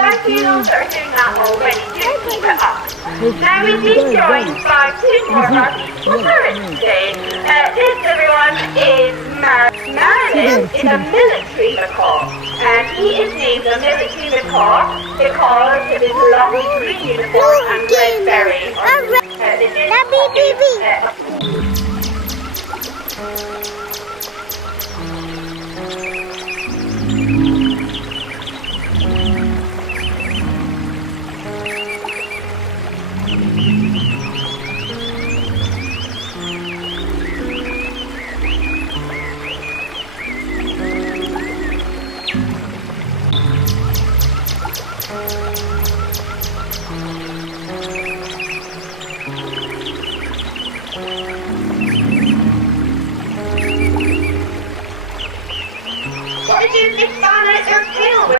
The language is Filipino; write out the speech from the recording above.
thank you those that are doing that already. Do keep it up. Now we've been joined by two more of our people parents today. This, everyone, is Marilyn is a military macaw. And he is named a military macaw because of his lovely green uniform and red berry.